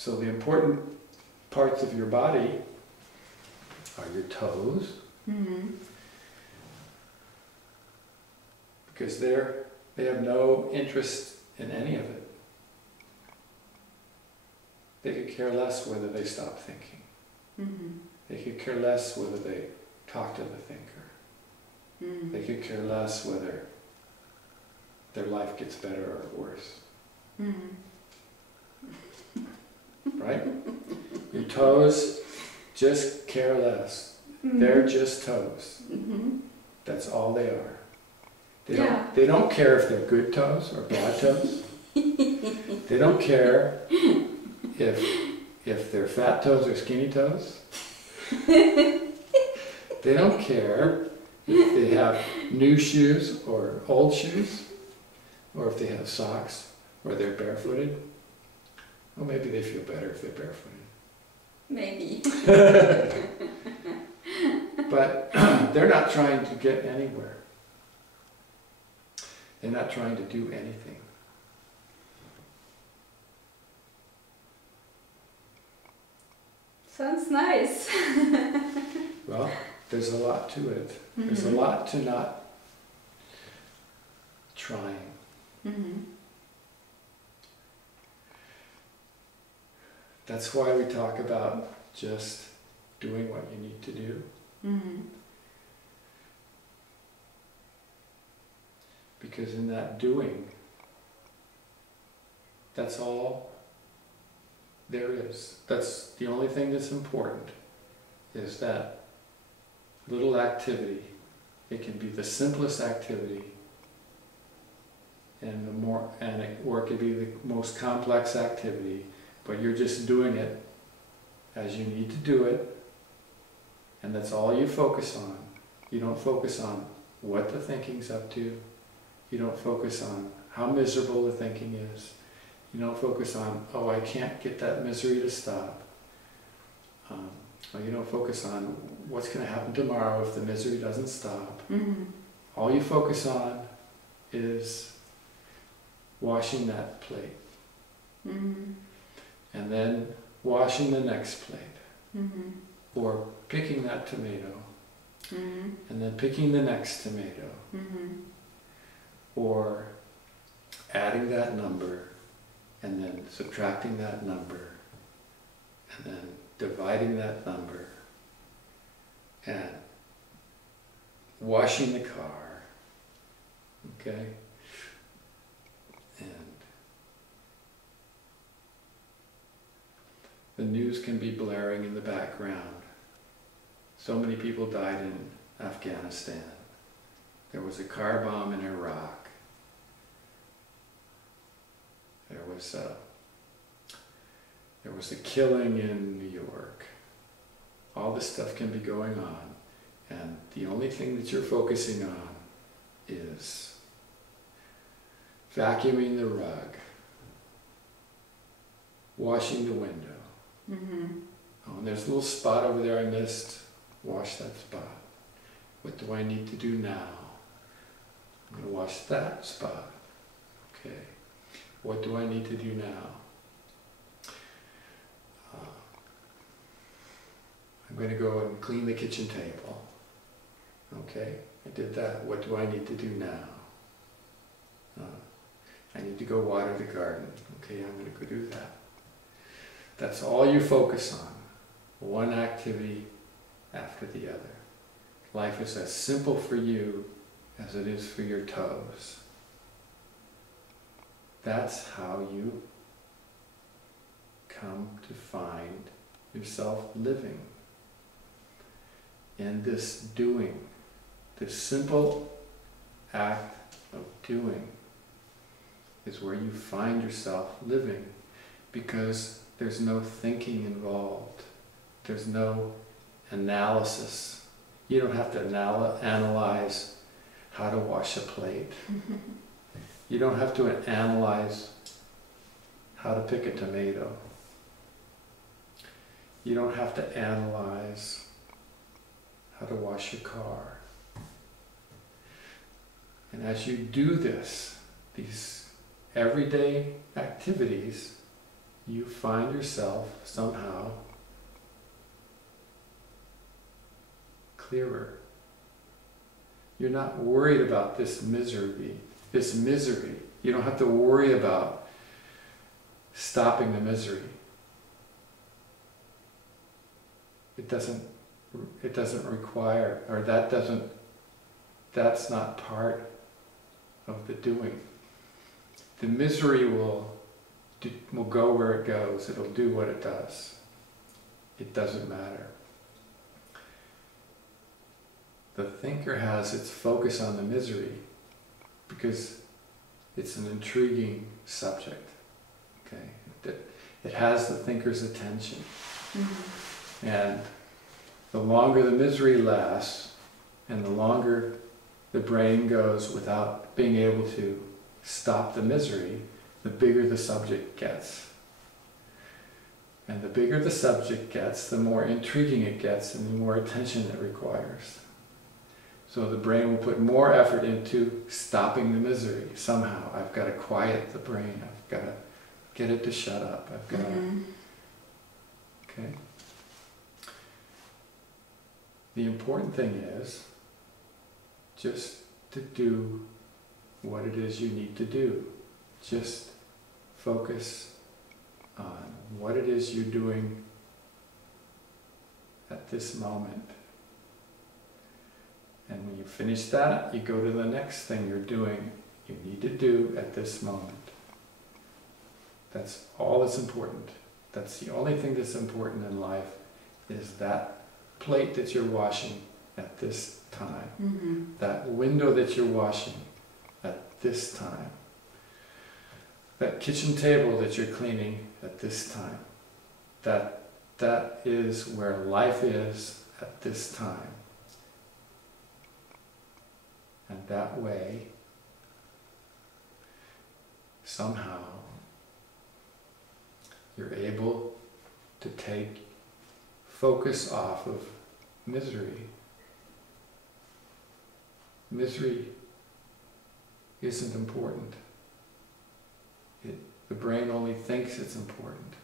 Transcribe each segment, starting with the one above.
So the important parts of your body are your toes, because they have no interest in any of it. They could care less whether they stop thinking. They could care less whether they talk to the thinker. They could care less whether their life gets better or worse. Right? Your toes just care less. They're just toes. That's all they are. They don't care if they're good toes or bad toes. They don't care if they're fat toes or skinny toes. They don't care if they have new shoes or old shoes, or if they have socks, or they're barefooted. Well, maybe they feel better if they're barefooted. Maybe. But they're not trying to get anywhere. They're not trying to do anything. Sounds nice. Well, there's a lot to it. There's a lot to not trying. That's why we talk about just doing what you need to do. Because in that doing, that's all there is. That's the only thing that's important, is that little activity. It can be the simplest activity, or it could be the most complex activity, but you're just doing it as you need to do it, and that's all you focus on. You don't focus on what the thinking's up to. You don't focus on how miserable the thinking is. You don't focus on, oh, I can't get that misery to stop. Or you don't focus on what's going to happen tomorrow if the misery doesn't stop. All you focus on is washing that plate. And then washing the next plate. Or picking that tomato. And then picking the next tomato. Or adding that number, and then subtracting that number, and then dividing that number, and washing the car, okay? And the news can be blaring in the background. So many people died in Afghanistan. There was a car bomb in Iraq. There was a killing in New York. All this stuff can be going on, and the only thing that you're focusing on is vacuuming the rug, washing the window. Oh, and there's a little spot over there I missed. Wash that spot. What do I need to do now? I'm going to wash that spot. Okay. What do I need to do now? I'm going to go and clean the kitchen table. Okay, I did that. What do I need to do now? I need to go water the garden. Okay, I'm going to go do that. That's all you focus on. One activity after the other. Life is as simple for you as it is for your toes. That's how you come to find yourself living. In this doing, this simple act of doing is where you find yourself living, because there's no thinking involved. There's no analysis. You don't have to analyze how to wash a plate. You don't have to analyze how to pick a tomato. You don't have to analyze how to wash your car. And as you do this, these everyday activities, you find yourself somehow clearer. You're not worried about this misery. You don't have to worry about stopping the misery. It doesn't require, or that's not part of the doing. The misery will go where it goes. It'll do what it does. It doesn't matter. The thinker has its focus on the misery because it's an intriguing subject. Okay, it has the thinker's attention. Mm-hmm. And the longer the misery lasts, and the longer the brain goes without being able to stop the misery, the bigger the subject gets. And the bigger the subject gets, the more intriguing it gets and the more attention it requires. So the brain will put more effort into stopping the misery. Somehow, I've got to quiet the brain. I've got to get it to shut up. I've got to... Okay? The important thing is just to do what it is you need to do. Just focus on what it is you're doing at this moment. And when you finish that, you go to the next thing you're doing, you need to do at this moment. That's all that's important. That's the only thing that's important in life, is that plate that you're washing at this time. Mm-hmm. That window that you're washing at this time. That kitchen table that you're cleaning at this time. That is where life is at this time. And that way, somehow, you're able to take focus off of misery. Misery isn't important. The brain only thinks it's important.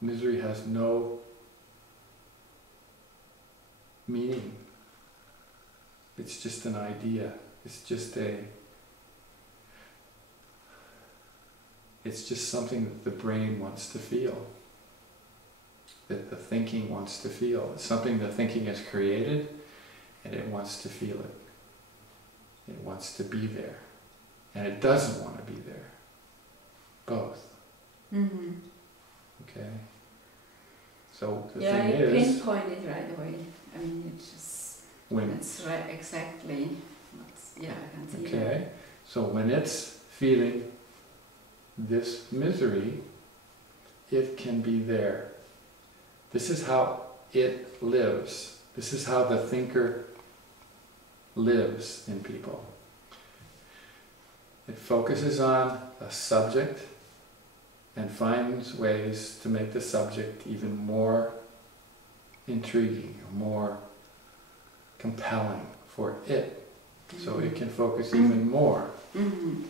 Misery has no meaning. It's just an idea. It's just something that the brain wants to feel. That the thinking wants to feel. It's something the thinking has created, and it wants to feel it. It wants to be there. And it doesn't want to be there. Both. Mm-hmm. Okay? So the thing is... Yeah, you pinpoint it right away. I mean, it's just... That's right, exactly. I can see that. Okay? So when it's feeling this misery, it can be there. This is how it lives. This is how the thinker lives in people. It focuses on a subject and finds ways to make the subject even more intriguing, more compelling for it, so it can focus even more. Mm-hmm.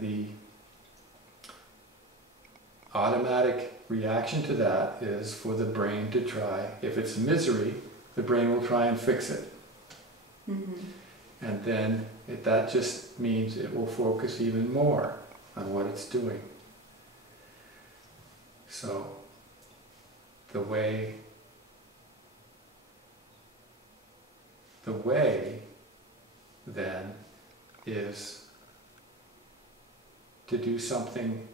The automatic reaction to that is for the brain to try, if it's misery, the brain will try and fix it. Mm-hmm. And then that just means it will focus even more on what it's doing. So the way then is to do something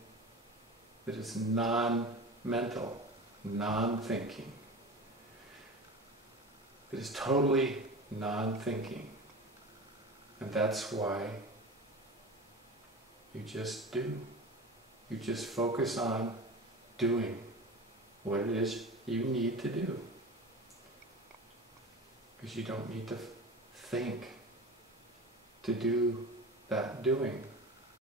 that is non-mental, non-thinking, that is totally non-thinking. And that's why you just do. You just focus on doing what it is you need to do. Because you don't need to think to do that doing.